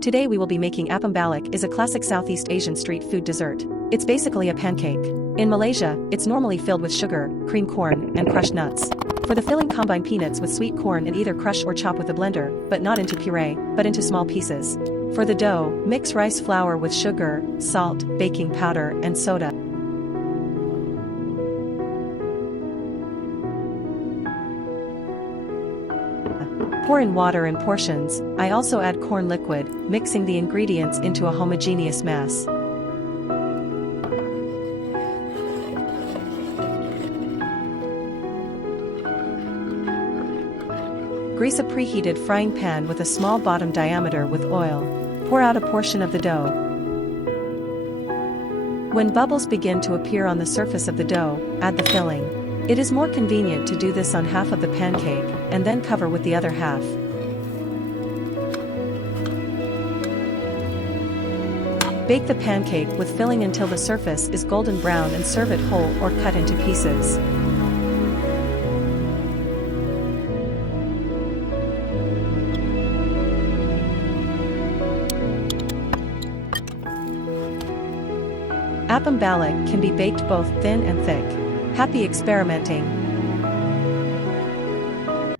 Today we will be making Apam Balik is a classic Southeast Asian street food dessert. It's basically a pancake. In Malaysia, it's normally filled with sugar, cream corn, and crushed nuts. For the filling, combine peanuts with sweet corn and either crush or chop with a blender, but not into puree, but into small pieces. For the dough, mix rice flour with sugar, salt, baking powder, and soda. Pour in water in portions. I also add corn liquid, mixing the ingredients into a homogeneous mass. Grease a preheated frying pan with a small bottom diameter with oil. Pour out a portion of the dough. When bubbles begin to appear on the surface of the dough, add the filling. It is more convenient to do this on half of the pancake, and then cover with the other half. Bake the pancake with filling until the surface is golden brown and serve it whole or cut into pieces. Apam Balik can be baked both thin and thick. Happy experimenting!